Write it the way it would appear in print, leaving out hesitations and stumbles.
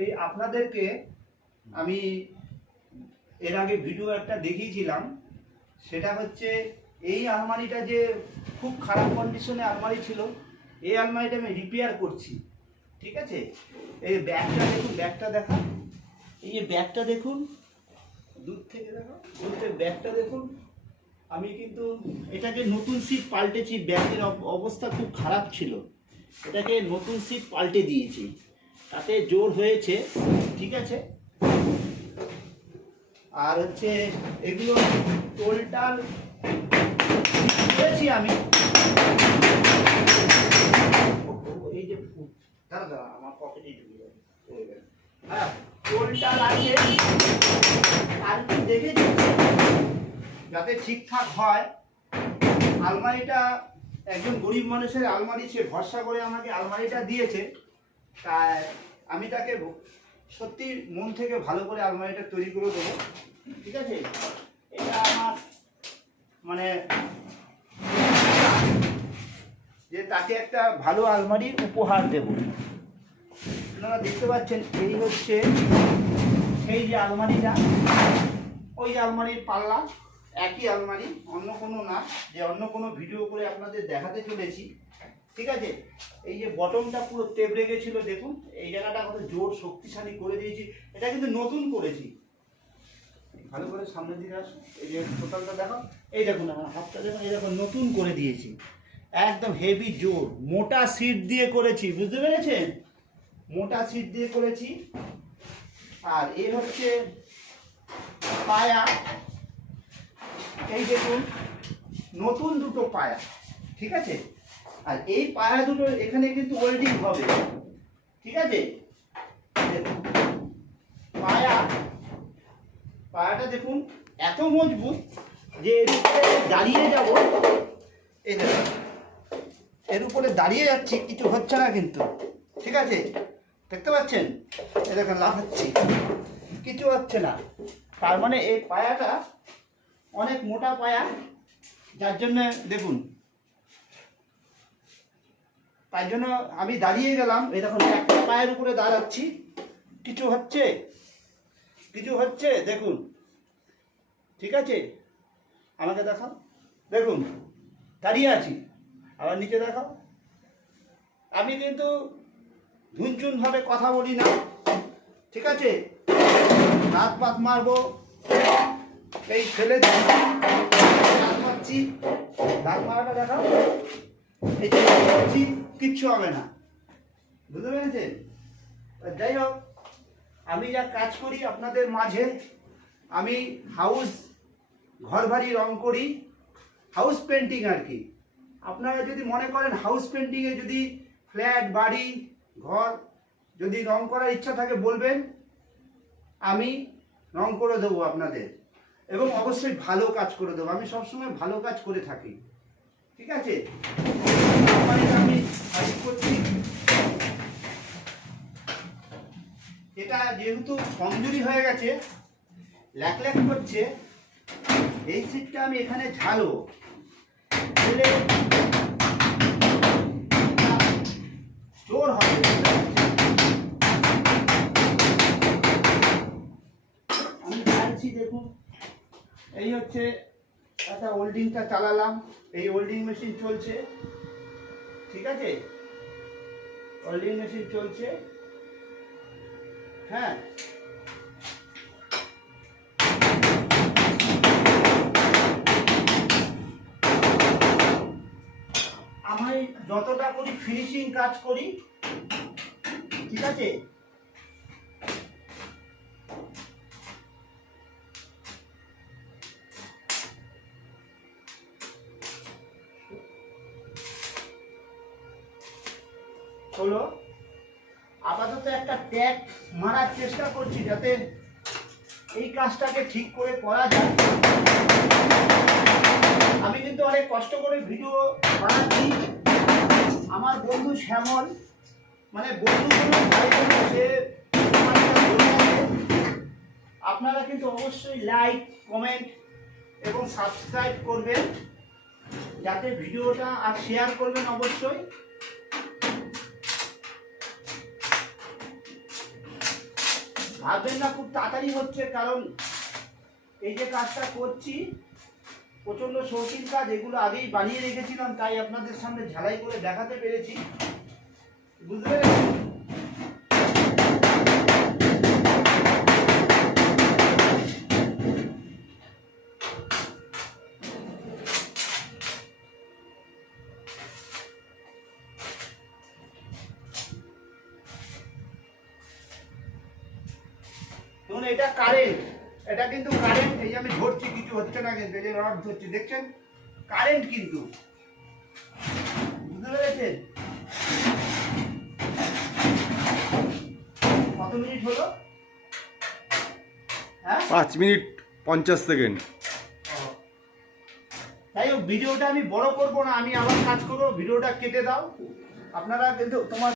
এই আপনাদেরকে আমি এর আগে ভিডিও একটা দেখিয়েছিলাম, সেটা হচ্ছে এই আলমারিটা যে খুব খারাপ কন্ডিশনে আলমারি ছিল, এই আলমারিটা আমি রিপেয়ার করছি। ঠিক আছে, এই ব্যাগটা দেখুন, ব্যাগটা দেখা, এই যে ব্যাগটা দেখুন, দূর থেকে দেখো, দূর থেকে ব্যাগটা দেখুন। আমি কিন্তু এটাকে নতুন সিট পাল্টেছি, ব্যাগের অবস্থা খুব খারাপ ছিল, এটাকে নতুন সিট পাল্টে দিয়েছি, তাতে জোর হয়েছে। ঠিক আছে, আর হচ্ছে এগুলো টোটাল করেছি আমি। এই যে দাঁড়া দাঁড়া, আমার পকেটে ঢুকে যাবে। হ্যাঁ, টোটাল আছে আর কি দেখেছি যাতে ঠিকঠাক হয়। আলমারিটা একজন গরিব মানুষের আলমারি, সে ভরসা করে আমাকে আলমারিটা দিয়েছে, তাই আমি তাকে সত্যি মন থেকে ভালো করে আলমারিটা তৈরি করে দেবো। ঠিক আছে, এটা আমার মানে যে তাকে একটা ভালো আলমারি উপহার দেব। আপনারা দেখতে পাচ্ছেন, এই হচ্ছে সেই যে আলমারিটা, ওই আলমারির পাল্লা, একই আলমারি, অন্য কোনো না, যে অন্য কোনো ভিডিও করে আপনাদের দেখাতে চলেছি। ঠিক আছে, এই যে বটমটা পুরো তেবড়ে গেছিল, দেখুন এই জায়গাটা কত জোর শক্তিশালী করে দিয়েছি। এটা কিন্তু নতুন করেছি। ভালো করে সামনের দিকে আসো, এই যে টোটালটা দেখো, এই দেখুন আমার হাতটা দেখুন, এই দেখুন নতুন করে দিয়েছি, একদম হেভি জোর, মোটা সিট দিয়ে করেছি, বুঝতে পেরেছেন? মোটা সিট দিয়ে করেছি। আর এর হচ্ছে পায়া, এই দেখুন নতুন দুটো পায়া। ঠিক আছে, আর এই পায়া দুটো এখানে কিন্তু ওয়েল্ডিং হবে। ঠিক আছে, পায়াটা দেখুন এত মজবুত যে এর উপরে দাঁড়িয়ে যাব, এই দেখুন এর উপরে দাঁড়িয়ে যাচ্ছি, কিছু হচ্ছে না কিন্তু। ঠিক আছে, দেখতে পাচ্ছেন, এই দেখুন লাফাচ্ছি, কিছু হচ্ছে না। তার মানে এই পায়াটা অনেক মোটা পায়া, যার জন্য দেখুন, তাই জন্য আমি দাঁড়িয়ে গেলাম। এই দেখুন একটা পায়ের উপরে দাঁড়াচ্ছি, কিছু হচ্ছে, কিছু হচ্ছে, দেখুন। ঠিক আছে, আমাকে দেখাও, দেখুন দাঁড়িয়ে আছি, আবার নিচে দেখাও। আমি কিন্তু ধুনচুনভাবে কথা বলি না। ঠিক আছে, হাত পাত মারবো, এই ফেলে হাত মারছি, হাত মারাটা দেখাও, এই যে করছি, কিচ্ছু হবে না, বুঝতে পেরেছেন? যাই হোক, আমি যা কাজ করি আপনাদের মাঝে, আমি হাউস ঘর বাড়ি রং করি, হাউস পেন্টিং আর কি। আপনারা যদি মনে করেন হাউস পেন্টিংয়ে যদি ফ্ল্যাট, বাড়ি, ঘর যদি রং করার ইচ্ছা থাকে বলবেন, আমি রং করে দেবো আপনাদের, এবং অবশ্যই ভালো কাজ করে দেবো। আমি সবসময় ভালো কাজ করে থাকি। ঠিক আছে, আমি সাইজ করছি, এটা যেহেতু কমজোরি হয়ে গেছে, ল্যাক ল্যাক করছে, এই সিটটা আমি এখানে ঝালো জোর হবে। আমি ঝালছি, দেখুন এই হচ্ছে একটা ওল্ডিংটা চালালাম, এই ওল্ডিং মেশিন চলছে। ঠিক আছে, ওল্ডিং মেশিন চলছে। হ্যাঁ, আমি যতটা করি ফিনিশিং কাজ করি। ঠিক আছে, হলো আপাতত একটা ট্যাগ মারার চেষ্টা করছি, যাতে এই কাজটাকে ঠিক করে করা যায়। আমি কিন্তু অনেক কষ্ট করে ভিডিও বানাচ্ছি। আমার বন্ধু শ্যামল, মানে বন্ধু ভাই বোন, সে আপনারা কিন্তু অবশ্যই লাইক, কমেন্ট এবং সাবস্ক্রাইব করবেন, যাতে ভিডিওটা আর শেয়ার করবেন অবশ্যই। ভাববেন না খুব তাড়াতাড়ি হচ্ছে, কারণ এই যে কাজটা করছি প্রচণ্ড শৌখিন কাজ, এগুলো আগেই বানিয়ে রেখেছিলাম, তাই আপনাদের সামনে ঝালাই করে দেখাতে পেরেছি, বুঝতে পেরেছেন? দেখুন এটা কারেন্ট, এটা কিন্তু কারেন্ট, এই যে আমি ধরছি কিছু হচ্ছে না, কিন্তু এই যে রড ধরছি দেখছেন কারেন্ট কিন্তু, বুঝতে পেরেছেন? কত মিনিট হলো? হ্যাঁ 5 মিনিট 50 সেকেন্ড। তাই হোক, ভিডিওটা আমি বড় করবো না, আমি আবার কাজ করবো, ভিডিওটা কেটে দাও আপনারা, কিন্তু তোমার